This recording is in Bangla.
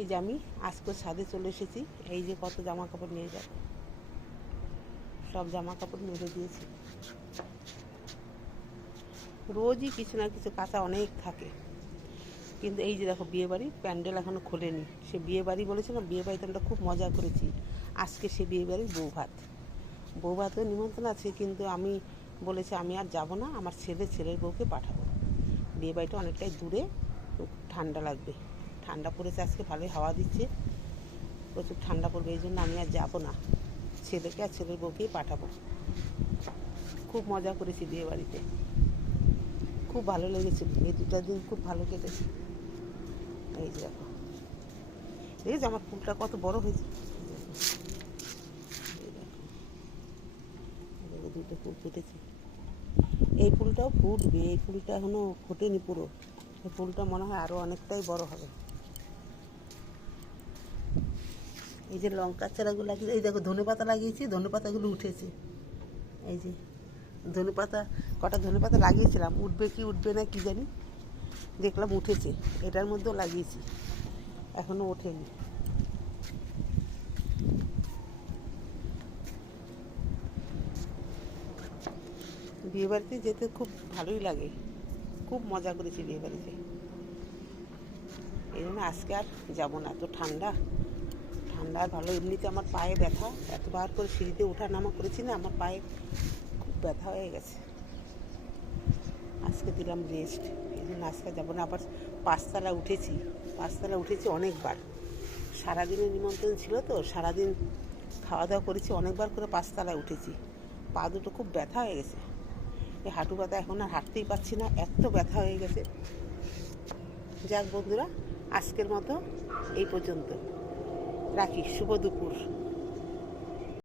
এই যে আমি আজকে ছাদে চলে এসেছি। এই যে কত জামা কাপড় নিয়ে যাব, সব জামা কাপড় মেলে দিয়েছি। রোজই কিছু না কিছু কাঁচা অনেক থাকে, কিন্তু এই যে দেখো বিয়েবাড়ির প্যান্ডেল এখনও খোলেনি। সে বিয়েবাড়ি বলেছে না, বিয়েবাড়িতে আমরা খুব মজা করেছি। আজকে সে বিয়েবাড়ির বউ ভাতের নিমন্ত্রণ আছে, কিন্তু আমি বলেছি আমি আর যাব না, আমার ছেলের বউকে পাঠাবো। বিয়েবাড়িটা অনেকটাই দূরে, ঠান্ডা লাগবে। ঠান্ডা পড়েছে আজকে, ভালোই হাওয়া দিচ্ছে, প্রচুর ঠান্ডা পড়বে, এই জন্য আমি আর যাবো না, ছেলেকে আর ছেলের বউকেই পাঠাবো। খুব মজা করেছি বিয়েবাড়িতে, খুব ভালো লেগেছে। এই দুটা দিন খুব ভালো কেটেছে। এই যে দেখো, এই যে আমার ফুলটা কত বড় হয়েছে। দুটো ফুল ফুটেছে, এই ফুলটাও ফুটবে। এই ফুলটা এখনো ফোটেনি পুরো, এই ফুলটা মনে হয় আরও অনেকটাই বড় হবে। এই যে লঙ্কার চারাগুলো লাগিয়ে, এই দেখো ধনেপাতা লাগিয়েছি, ধনেপাতাগুলো উঠেছে। এই যে ধনেপাতা, কটা ধনেপাতা লাগিয়েছিলাম, উঠবে কি উঠবে না কি জানি, দেখলাম উঠেছে। এটার মধ্যেও লাগিয়েছি, এখনও ওঠেনি। বিয়েবাড়িতে যেতে খুব ভালোই লাগে, খুব মজা করেছি বিয়েবাড়িতে। এই জন্য আজকে আর যাবো না, এত ঠান্ডা আর ভালো। এমনিতে আমার পায়ে ব্যথা, এতবার করে সিঁড়িতে ওঠা নামা করেছি না, আমার পায়ে খুব ব্যথা হয়ে গেছে। আজকে দিলাম রেস্ট, এই জন্য আজকে যাবো না। আবার পাঁচতলা উঠেছি অনেকবার। সারাদিনের নিমন্ত্রণ ছিল তো, সারাদিন খাওয়া দাওয়া করেছি, অনেকবার করে পাঁচতলায় উঠেছি। পা দুটো খুব ব্যথা হয়ে গেছে, এই হাঁটু ব্যথা, এখন আর হাঁটতেই পারছি না, এত ব্যথা হয়ে গেছে। যাক বন্ধুরা, আজকের মতো এই পর্যন্ত রাখি। শুভ দুপুর।